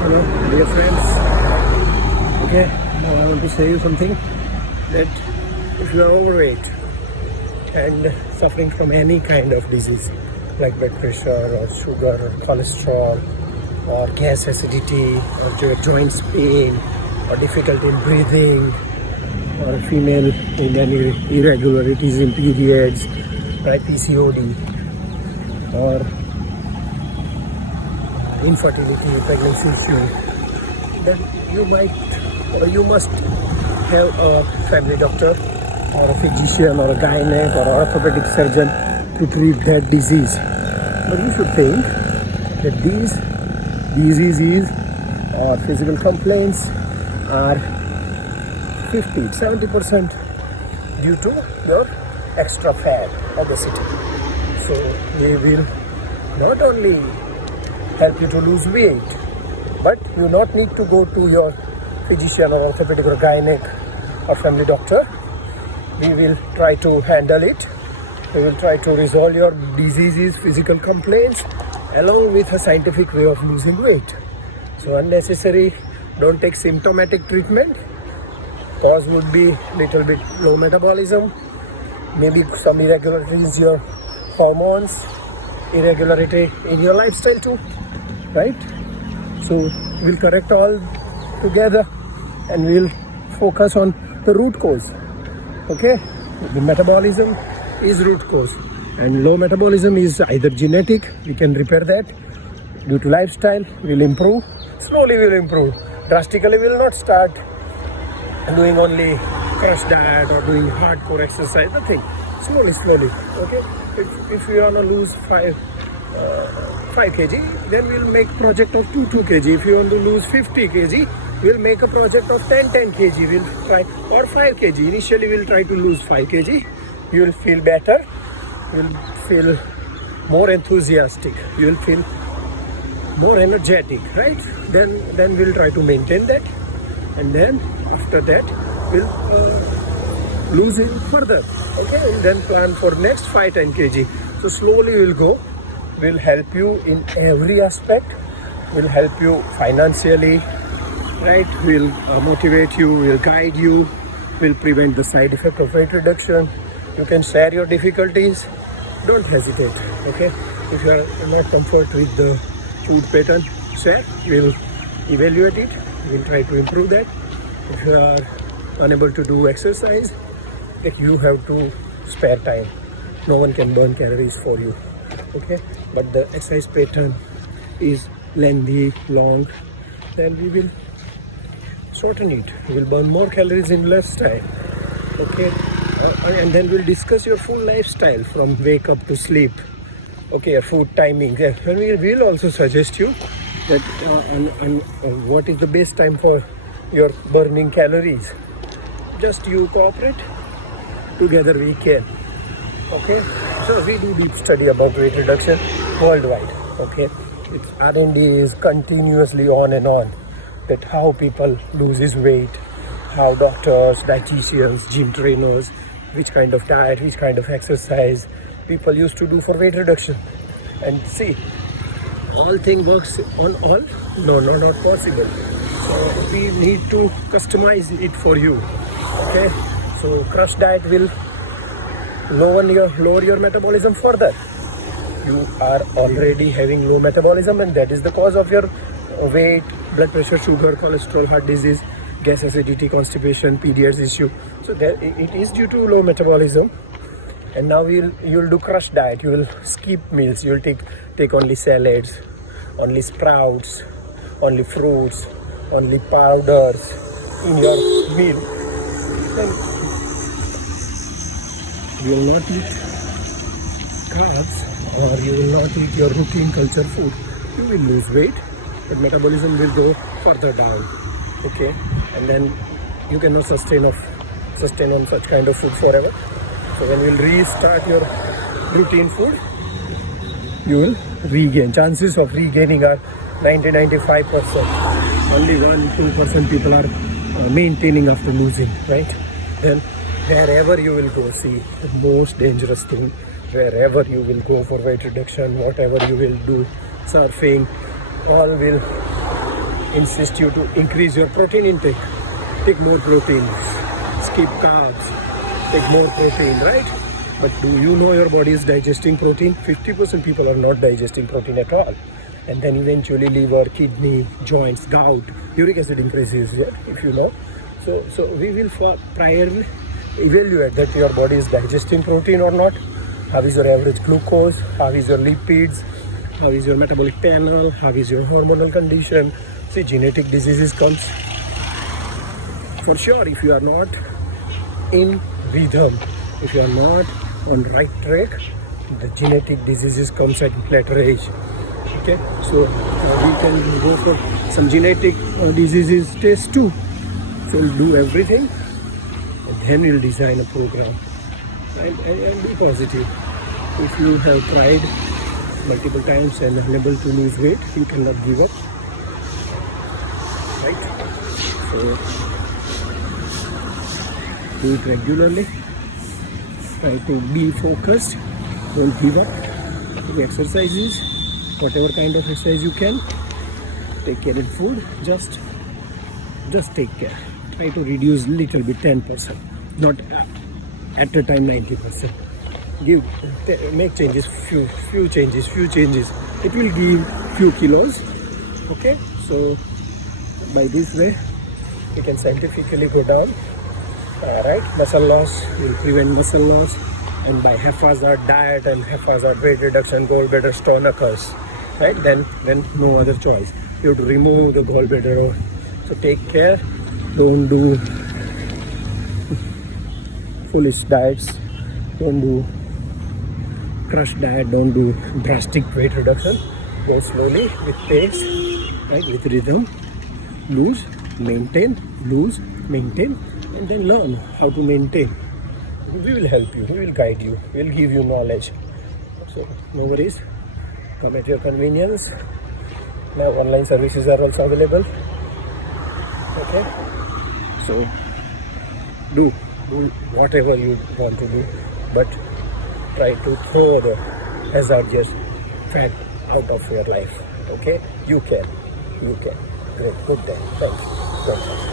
Hello, dear friends. Okay, now I want to say you something that if you are overweight and suffering from any kind of disease like blood pressure or sugar or cholesterol or gas acidity or your joints pain or difficulty in breathing or a female in any irregularities in periods, right, PCOD or infertility, pregnancy issue, then you might or you must have a family doctor or a physician or a gynec or orthopedic surgeon to treat that disease. But you should think that these diseases or physical complaints are 50-70% due to your extra fat, obesity. So they will not only help you to lose weight, but you not need to go to your physician or orthopedic or gynec or family doctor. We will try to handle it. We will try to resolve your diseases, physical complaints, along with a scientific way of losing weight. So unnecessary, don't take symptomatic treatment. Cause would be little bit low metabolism, maybe some irregularities in your hormones, irregularity in your lifestyle too, right? So we'll correct all together and we'll focus on the root cause. Okay, the metabolism is root cause, and low metabolism is either genetic, we can repair that. Due to lifestyle, we'll improve. Slowly we'll improve. Drastically we'll not start doing only crush diet or doing hardcore exercise, nothing. Slowly, okay? If you want to lose 5 kg, then we'll make project of 2 kg. If you want to lose 50 kg, we'll make a project of 10 kg. We'll try, or 5 kg. Initially, we'll try to lose 5 kg. You will feel better. You'll feel more enthusiastic. You'll feel more energetic, right? Then we'll try to maintain that, and then after that we'll lose it further, okay? And then plan for next 5-10 kg. So slowly we'll go. We'll help you in every aspect. We'll help you financially, right? We'll motivate you, we'll guide you, we'll prevent the side effect of weight reduction. You can share your difficulties. Don't hesitate, okay? If you are not comfort with the food pattern, share. We'll evaluate it. We'll try to improve that. If you are unable to do exercise, you have to spare time. No one can burn calories for you, okay? But the exercise pattern is lengthy, long, then we will shorten it. We will burn more calories in less time, okay? And then we'll discuss your full lifestyle from wake up to sleep, okay? Your food timing. And we will also suggest you that what is the best time for your burning calories. Just you cooperate, together we can, okay? So we do deep study about weight reduction worldwide, okay? It's R&D is continuously on and on, that how people loses weight, how doctors, dietitians, gym trainers, which kind of diet, which kind of exercise people used to do for weight reduction. And see, all thing works on all? No, not possible. So we need to customize it for you, okay? So crush diet will lower your metabolism further. You are already having low metabolism, and that is the cause of your weight, blood pressure, sugar, cholesterol, heart disease, gas acidity, constipation, periods issue. So that it is due to low metabolism. And now you'll do crush diet. You will skip meals. You'll take only salads, only sprouts, only fruits, only powders in your meal. Then you will not eat carbs, or you will not eat your routine culture food. You will lose weight, but metabolism will go further down, okay? And then you cannot sustain on such kind of food forever. So when you'll restart your routine food, you will regain. Chances of regaining are 90-95%. Only 1-2% people are maintaining after losing, right? Then wherever you will go, see, the most dangerous thing, wherever you will go for weight reduction, whatever you will do, surfing, all will insist you to increase your protein intake. Take more protein, skip carbs, take more protein, right? But do you know your body is digesting protein? 50% people are not digesting protein at all. And then eventually liver, kidney, joints, gout, uric acid increases, yeah, if you know. So we will priorly evaluate that your body is digesting protein or not. How is your average glucose? How is your lipids? How is your metabolic panel? How is your hormonal condition? See, genetic diseases comes. For sure, if you are not in rhythm, if you are not on right track, the genetic diseases comes at later age. Okay, so we can go for some genetic diseases test too. So we'll do everything, and then we'll design a program. And be positive. If you have tried multiple times and unable to lose weight, you cannot give up. Right? So do it regularly. Try to be focused. Don't give up. Do exercises, whatever kind of exercise you can. Take care of food. Just take care. Try to reduce little bit, 10%. Not at a time 90%. Make changes, few changes. It will give few kilos. Okay, so by this way we can scientifically go down. Right, muscle loss will prevent muscle loss, and by haphazard diet and haphazard weight reduction, gallbladder stone occurs. Right, then no other choice. You have to remove the gallbladder. So take care. Don't do foolish diets. Don't do crush diet. Don't do drastic weight reduction. Go slowly with pace, right? With rhythm. Lose, maintain, and then learn how to maintain. We will help you. We will guide you. We will give you knowledge. So no worries. Come at your convenience. Now online services are also available. Okay. So do whatever you want to do, but try to throw the hazardous fat out of your life. Okay, you can. Great, good day. Thanks.